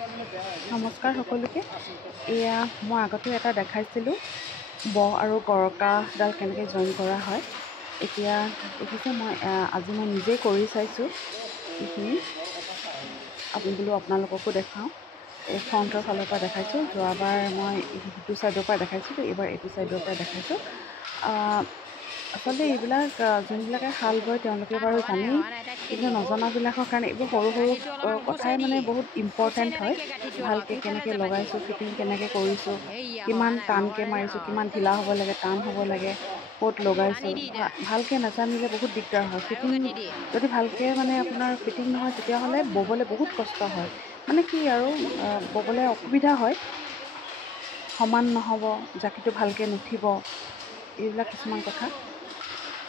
নমস্কাৰ সকলোকে। এয়া মই আগতে এটা দেখাইছিলোঁ আৰু গৰকাডাল কেনেকৈ জইন কৰা হয়। এতিয়া দেখিছে আজি মই নিজেই কৰি চাইছোঁ এইখিনি। আপোনালোককো দেখাওঁ। এই ফ্ৰণ্টৰ ফালৰ পৰা দেখাইছোঁ। যোৱাবাৰ মই সিটো ছাইডৰ পৰা দেখাইছিলোঁ, এইবাৰ এইটো ছাইডৰ পৰা দেখাইছোঁ। আচলতে এইবিলাক যোনবিলাকে হাল বয় তেওঁলোকে বাৰু জানেই, কিন্তু নজনাবিলাকৰ কাৰণে এইবোৰ সৰু সৰু কথাই বহুত ইম্পৰ্টেণ্ট হয়। ভালকৈ কেনেকৈ লগাইছোঁ, ফিটিং কেনেকৈ কৰিছোঁ, কিমান টানকৈ মাৰিছোঁ, কিমান ঢিলা হ'ব লাগে, টান হ'ব লাগে, ক'ত লগাইছোঁ, ভালকৈ নাজানিলে বহুত দিগদাৰ হয়। ফিটিং যদি ভালকৈ আপোনাৰ ফিটিং নহয়, তেতিয়াহ'লে ব'বলৈ বহুত কষ্ট হয়। কি আৰু ব'বলৈ অসুবিধা হয়, সমান নহ'ব, জাকিটো ভালকৈ নুঠিব, এইবিলাক কিছুমান কথা।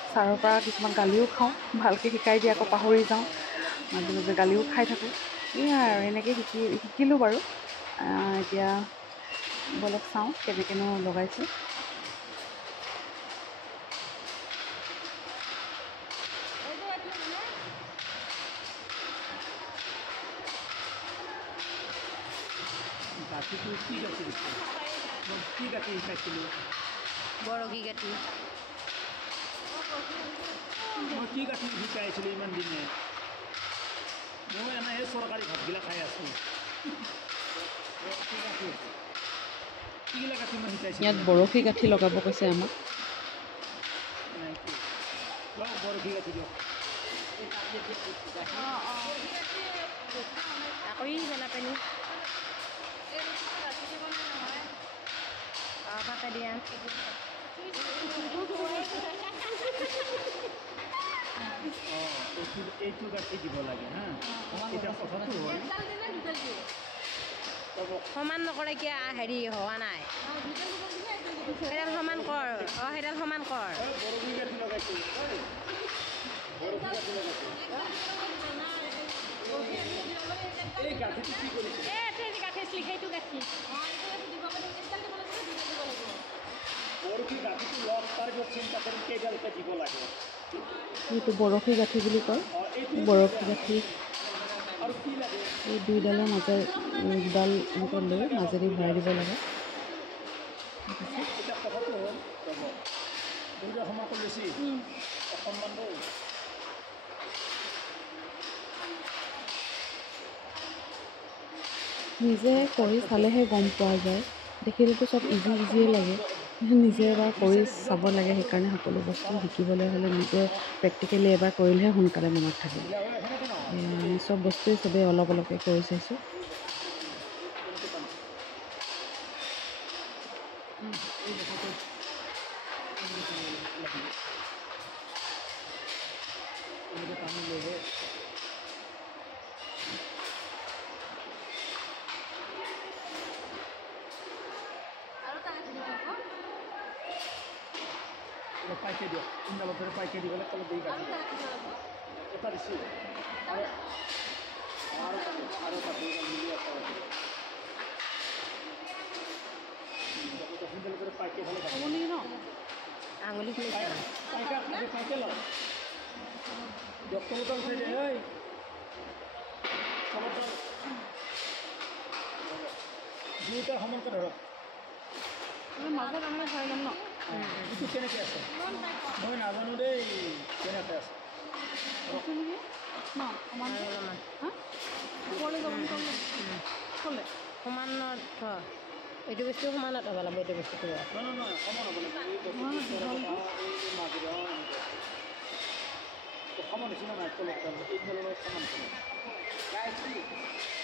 ছাৰৰ পৰা কিছুমান গালিও খাওঁ, ভালকৈ শিকাই দিয়ে আকৌ পাহৰি যাওঁ, মাজে মাজে গালিও খাই থাকোঁ। এয়াই আৰু এনেকৈ শিকিলোঁ বাৰু। এতিয়া বলক চাওঁ কেনেকৈনো লগাইছোঁ। বৰশী গাঁঠি মই কি গাঁঠি শিকাইছিলোঁ ইমান দিনে? মই এনে চৰকাৰী ভাতগিলা খাই আছোঁ। ইয়াত বৰশী গাঁঠি লগাব কৈছে আমাক। বৰশী গাঁঠি দিয়ক। আকৌ বেলা পেনি পাতে দিয়া এইটো গাঁঠি দিব লাগে হা। এতিয়া কথাটো হ'ল সমান নকৰে কিয় হেৰি হোৱা নাই। সেইডাল সমান কৰ। সেইডাল সমান কৰ। এইটো বৰশী গাঁঠি বুলি কয়। বৰশী গাঁঠি এই দুইডালৰ মাজৰ দুডাল এনেকৈ লৈ মাজেদি ভৰাই দিব লাগে। নিজে কৰি চালেহে গম পোৱা যায়। দেখিলেতো চব ইজিয়ে লাগে, নিজে এবাৰ কৰি চাব লাগে। সেইকাৰণে সকলো বস্তু শিকিবলৈ হ'লে নিজে প্ৰেক্টিকেলি এবাৰ কৰিলেহে সোনকালে মনত থাকে। আমি চব বস্তুৱেই চবেই অলপ অলপকৈ কৰি চাইছোঁ। পাইকে দিয়ক। তিনিডালৰ ধৰে পাইকে দি পেলাই তলত দি গাঁঠি এটা দিছোঁ আৰু মিলি আছে। তিনিডালৰ ধৰে পাইকে ফালে আঙুলি পাইকে লওঁ দিয়ক। তলত উঠি দিয়ে ঐ তলত দুয়োটা সমানকে ধৰক। মাজত আমাৰ চাই ল'ম ন। এইটো কেনেকৈ আছে মই নাজানো দেই। কেনেকৈ আছে সমানত এইটো বস্তু সমানত হ'ব লাগিব। এইটো বস্তুটো নহয় সমান হ'ব লাগিব। সমান নিচিনা নাই তলত এইডালৰ সমান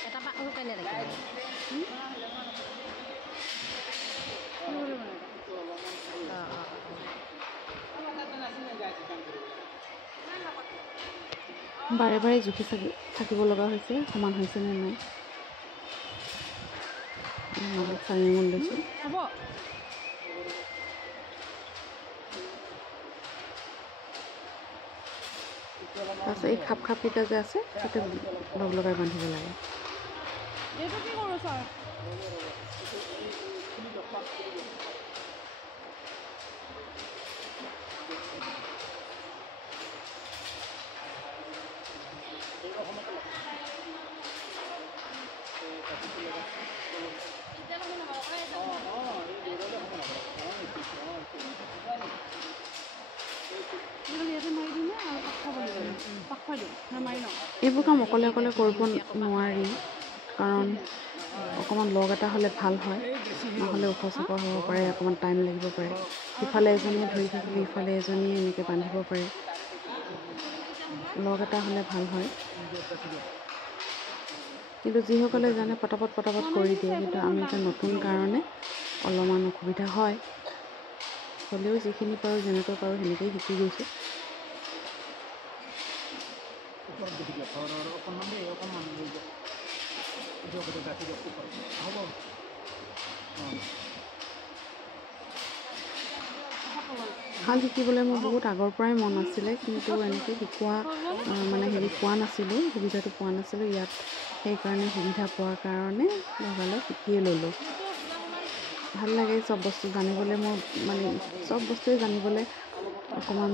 এটা পাকো কেনে ৰাখিব। বাৰে বাৰে জুখি থাকিব লগা হৈছে, সমান হৈছেনে নাই। মাজত 4 আঙুল লৈছোঁ। তাৰপিছত এই খাপকেইটা যে আছে তাতে লগ লগাই বান্ধিব লাগে। এইটো কি কৰোঁ ছাৰ? এইবোৰ কাম অকলে অকলে কৰিব নোৱাৰি, কাৰণ অকণমান লগ এটা হ'লে ভাল হয়, নহ'লে ওখ চোখৰ হ'ব পাৰে, অকণমান টাইম লাগিব পাৰে। সিফালে এজনীয়ে ধৰি থাকিলে ইফালে এজনীয়ে এনেকৈ বান্ধিব পাৰে, লগ এটা হ'লে ভাল হয়। কিন্তু যিসকলে জানে পটাপট কৰি দিয়ে, কিন্তু আমি এতিয়া নতুন কাৰণে অলপমান অসুবিধা হয়। হ'লেও যিখিনি পাৰোঁ যেনেকৈ পাৰোঁ সেনেকৈয়ে শিকি গৈছোঁ। শাল শিকিবলৈ মোৰ বহুত আগৰ পৰাই মন আছিলে, কিন্তু এনেকৈ শিকোৱা পোৱা নাছিলোঁ, সুবিধাটো পোৱা নাছিলোঁ ইয়াত। সেইকাৰণে সুবিধা পোৱাৰ কাৰণে লগালগ শিকিয়ে ল'লোঁ। ভাল লাগে চব বস্তু জানিবলৈ, মোৰ চব বস্তুৱে জানিবলৈ অকণমান